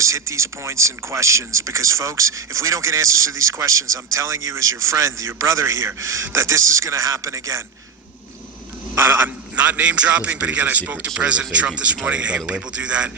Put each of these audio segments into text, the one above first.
just hit these points and questions, because folks, if we don't get answers to these questions, I'm telling you as your friend, your brother here, that this is going to happen again. I'm not name dropping, but again, I spoke to President Trump this morning. I hate people do that.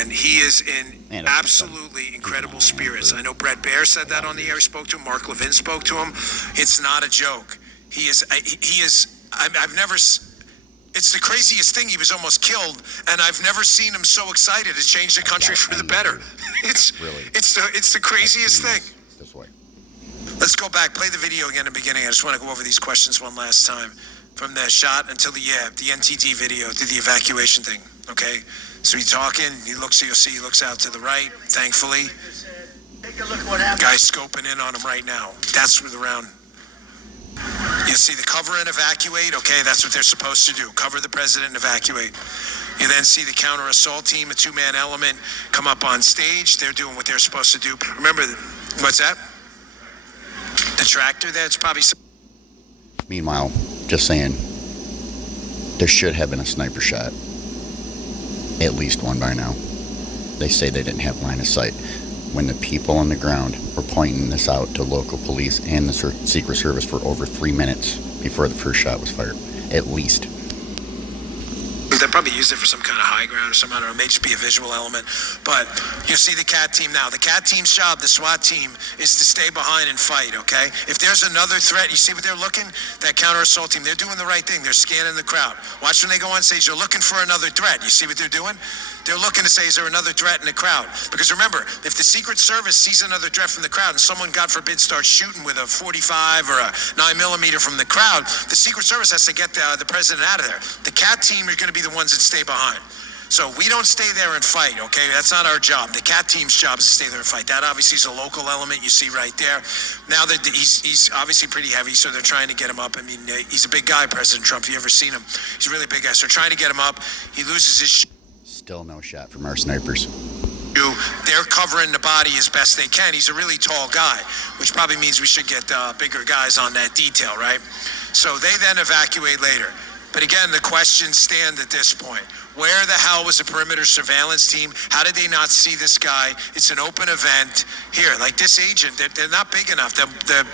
And he is in absolutely incredible spirits. I know Brett Baer said that on the air. He spoke to him. Mark Levin spoke to him. It's not a joke. I've never, it's the craziest thing. He was almost killed, and I've never seen him so excited to change the country for the better. It's the craziest thing. This way. Let's go back, play the video again in the beginning. I just want to go over these questions one last time. From the shot until the NTD video to the evacuation thing, okay? So he's talking, you'll see he looks out to the right, thankfully. Take a look what happened. Guy's scoping in on him right now. That's where the round. You see the cover and evacuate, okay? That's what they're supposed to do. Cover the president and evacuate. You then see the counter assault team, a two-man element, come up on stage. They're doing what they're supposed to do. Remember, what's that? The tractor there, it's probably... Meanwhile, just saying, there should have been a sniper shot. At least one by now. They say they didn't have line of sight. When the people on the ground were pointing this out to local police and the Secret Service for over 3 minutes before the first shot was fired. At least. They probably used it for some kind of high ground or something. I don't know. It may just be a visual element. But you see the CAT team now. The CAT team's job, the SWAT team, is to stay behind and fight, okay? If there's another threat, you see what they're looking? That counter assault team, they're doing the right thing. They're scanning the crowd. Watch when they go on stage. They're looking for another threat. You see what they're doing? They're looking to say, is there another threat in the crowd? Because remember, if the Secret Service sees another threat from the crowd and someone, God forbid, starts shooting with a 45 or a 9mm from the crowd, the Secret Service has to get the president out of there. The CAT team are going to be the ones that stay behind. So we don't stay there and fight, okay? That's not our job. The CAT team's job is to stay there and fight. That obviously is a local element you see right there. Now that he's obviously pretty heavy, so they're trying to get him up. I mean, he's a big guy, President Trump. If you ever seen him, he's a really big guy. So they're trying to get him up. He loses his Still no shot from our snipers. They're covering the body as best they can. He's a really tall guy, which probably means we should get bigger guys on that detail, right? So they then evacuate later. But again, the questions stand at this point. Where the hell was the perimeter surveillance team? How did they not see this guy? It's an open event. Here, like this agent, they're not big enough.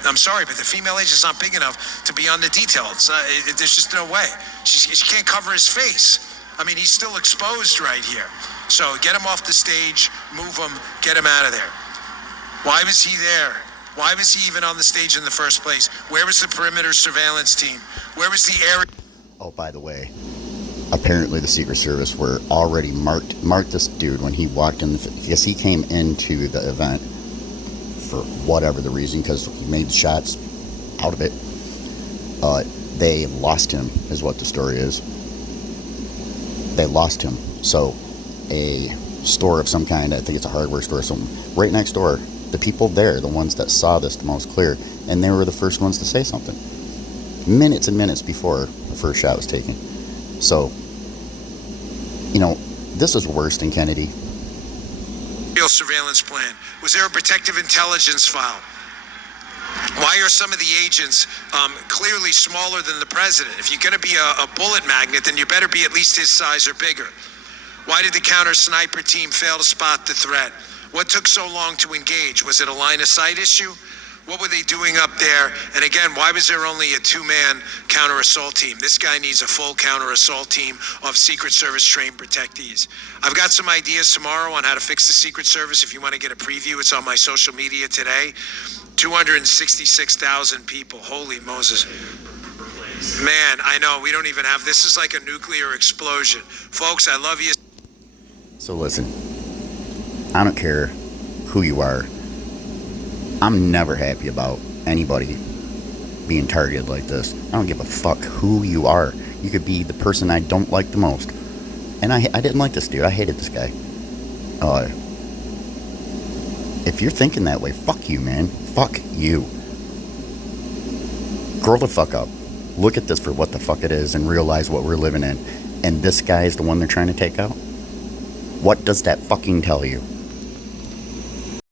I'm sorry, but the female agent's not big enough to be on the detail. There's just no way. She can't cover his face. I mean, he's still exposed right here. So get him off the stage, move him, get him out of there. Why was he there? Why was he even on the stage in the first place? Where was the perimeter surveillance team? Where was the area? Oh, by the way, apparently the Secret Service were already marked this dude when he walked in. Because he came into the event for whatever the reason, because he made shots out of it. They lost him, is what the story is. They lost him. So a store of some kind, I think it's a hardware store or something, right next door, the people there, the ones that saw this the most clear, and they were the first ones to say something. Minutes and minutes before the first shot was taken. So, you know, this is worse than Kennedy. Real surveillance plan. Was there a protective intelligence file? Why are some of the agents clearly smaller than the president? If you're going to be a bullet magnet, then you better be at least his size or bigger. Why did the counter sniper team fail to spot the threat? What took so long to engage? Was it a line of sight issue? What were they doing up there? And again, why was there only a two-man counter assault team? This guy needs a full counter assault team of Secret Service trained protectees. I've got some ideas tomorrow on how to fix the Secret Service. If you want to get a preview, it's on my social media today. 266,000 people. Holy Moses. Man, I know, we don't even have, this is like a nuclear explosion. Folks, I love you. So listen, I don't care who you are. I'm never happy about anybody being targeted like this. I don't give a fuck who you are. You could be the person I don't like the most. And I didn't like this dude. I hated this guy. If you're thinking that way, fuck you, man. Fuck you. Grow the fuck up. Look at this for what the fuck it is and realize what we're living in. And this guy is the one they're trying to take out? What does that fucking tell you?